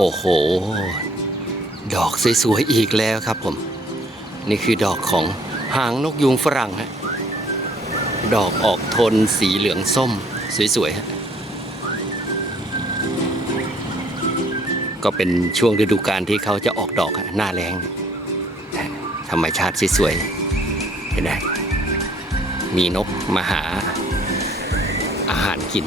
โอ้โห ดอกสวยๆอีกแล้วครับผม นี่คือดอกของหางนกยูงฝรั่งฮะ ดอกออกโทนสีเหลืองส้มสวยๆฮะ ก็เป็นช่วงฤดูกาลที่เขาจะออกดอกฮะหน้าแรงธรรมชาติสวยๆเห็นไหมมีนกมาหาอาหารกิน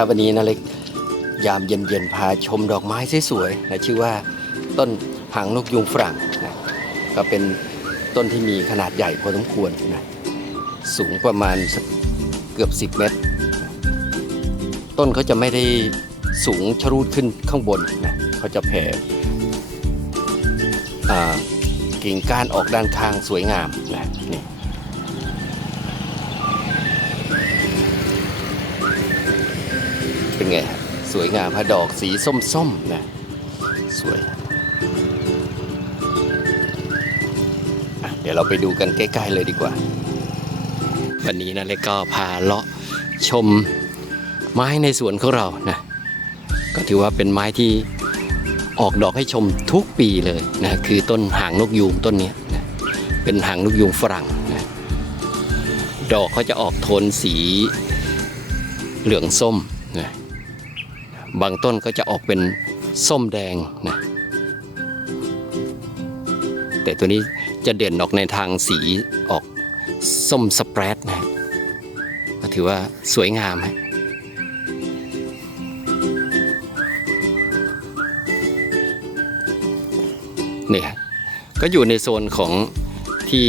ครับวันนี้นาเล็กยามเย็นๆพาชมดอกไม้สวยๆนะชื่อว่าต้นหางนกยุงฝรั่งนะก็เป็นต้นที่มีขนาดใหญ่พอสมควรนะสูงประมาณเกือบ 10 เมตร ต้นเขาจะไม่ได้สูงชรูดขึ้นข้างบนนะเขาจะแผ่กิ่งก้านออกด้านข้างสวยงามนะนี่ สวยงามฮะดอกสีส้มๆนะสวย เดี๋ยวเราไปดูกันใกล้ ๆ เลยดีกว่า วันนี้นะเล็กก็พาเลาะชมไม้ในสวนของเรานะก็ถือว่าเป็นไม้ที่ออกดอกให้ชมทุกปีเลยนะคือต้นหางนกยูงต้นนี้นะเป็นหางนกยูงฝรั่งนะดอกเขาจะออกโทนสีเหลืองส้ม บางต้นก็จะออกเป็นส้มแดงนะแต่ตัวนี้จะเด่นออกในทางสีออกส้มสเปรดนะก็ถือว่าสวยงามฮะนี่ฮะก็อยู่ในโซนของที่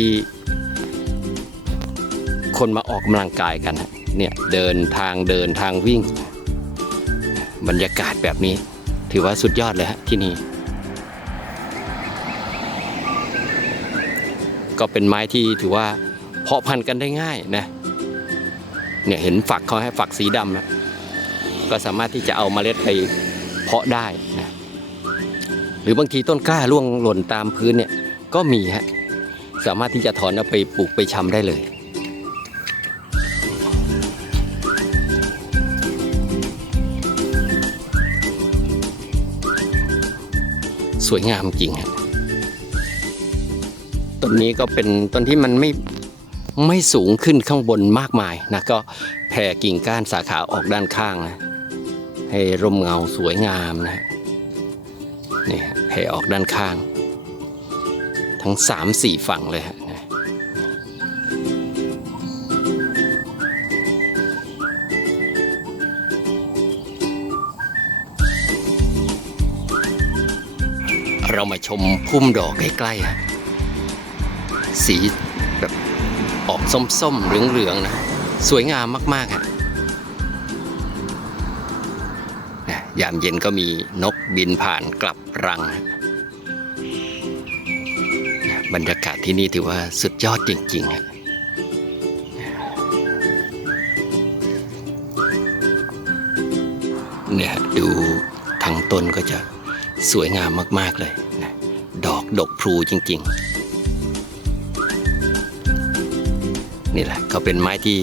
คนมาออกกำลังกายกันเนี่ยเดินทางเดินทางวิ่ง บรรยากาศแบบนี้ ถือว่าสุดยอดเลยฮะที่นี่ ก็เป็นไม้ที่ถือว่าเพาะพันธุ์กันได้ง่ายนะเนี่ยเห็นฝักเขาให้ฝักสีดำนะก็สามารถที่จะเอาเมล็ดไปเพาะได้นะหรือบางทีต้นกล้าร่วงหล่นตามพื้นเนี่ยก็มีฮะสามารถที่จะถอนเอาไปปลูกไปชำได้เลย สวยงามจริงฮะต้นนี้ก็เป็นต้นที่มันไม่ไม่สูงขึ้นข้างบนมากมายนะก็แผ่กิ่งก้านสาขาออกด้านข้างนะให้ร่มเงาสวยงามนะนี่แผ่ออกด้านข้าง ทั้งสามสี่ฝั่งเลยฮะ เรามาชมพุ่มดอกใกล้ๆฮะสีแบบออกส้มๆเหลืองๆนะ สวยงามมากๆฮะนะยามเย็นก็มีนกบินผ่านกลับรัง บรรยากาศที่นี่ถือว่าสุดยอดจริงๆ เนี่ยดูทั้งต้นก็จะ สวยงามมากๆเลยนะดอกดกพลูจริง ๆ นี่แหละก็เป็นไม้ที่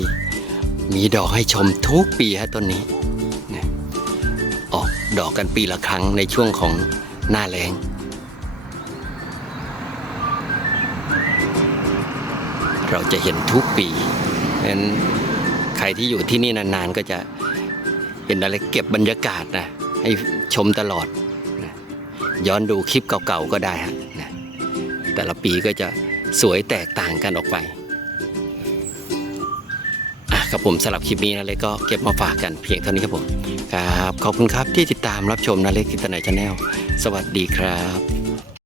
มีดอกให้ชมทุกปีฮะต้นนี้นะออกดอกกันปีละครั้งในช่วงของหน้าแล้งเราจะเห็นทุกปีเพราะนั้นใครที่อยู่ที่นี่นานๆ ก็จะเห็นอะไรเก็บบรรยากาศนะให้ชมตลอด ย้อนดูคลิปเก่าๆก็ได้ฮะแต่ละปีก็จะสวยแตกต่างกันออกไปครับผมสำหรับคลิปนี้นะเล็กก็เก็บมาฝากกันเพียงเท่านี้ครับผม ครับ ขอบคุณครับที่ติดตามรับชมนะเล็กกิตนาชาแนลสวัสดีครับ